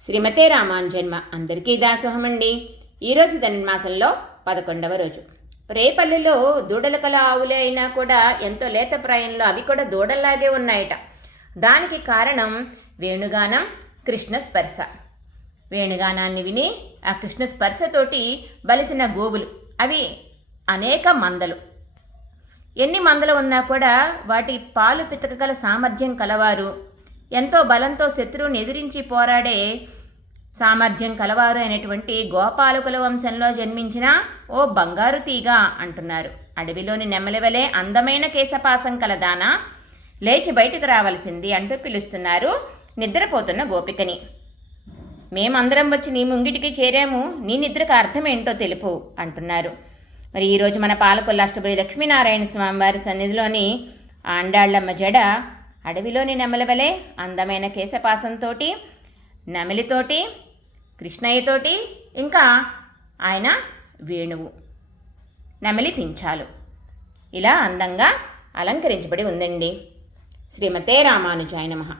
శ్రీమతే రామానుజన్మ అందరికీ దాసోహమండి. ఈరోజు ధనుర్మాసంలో 11వ రోజు. రేపల్లెలో దూడల కల ఆవులే అయినా కూడా ఎంతో లేత ప్రాయంలో అవి కూడా దూడల్లాగే ఉన్నాయట. దానికి కారణం వేణుగానం, కృష్ణ స్పర్శ. వేణుగానాన్ని విని ఆ కృష్ణ స్పర్శతోటి బలిసిన గోవులు అవి అనేక మందలు. ఎన్ని మందలు ఉన్నా కూడా వాటి పాలు పితకగల సామర్థ్యం కలవారు, ఎంతో బలంతో శత్రువుని ఎదిరించి పోరాడే సామర్థ్యం కలవారు అయినటువంటి గోపాలకుల వంశంలో జన్మించిన ఓ బంగారు తీగ అంటున్నారు. అడవిలోని నెమలి వలె అందమైన కేశపాసం కలదానా, లేచి బయటకు రావలసింది అంటూ పిలుస్తున్నారు నిద్రపోతున్న గోపికని. మేమందరం వచ్చి నీ ముంగిటికి చేరాము, నీ నిద్రకు అర్థమేంటో తెలుపు అంటున్నారు. మరి ఈరోజు మన పాలకొల్లు అష్టపది లక్ష్మీనారాయణ స్వామివారి సన్నిధిలోని ఆండాళ్ళమ్మ జడ అడవిలోని నెమలి వలె అందమైన కేశపాసంతో, నెమలితోటి, కృష్ణయ్యతోటి, ఇంకా ఆయన వేణువు, నెమలి పింఛాలు ఇలా అందంగా అలంకరించబడి ఉందండి. శ్రీమతే రామానుజాయ నమః.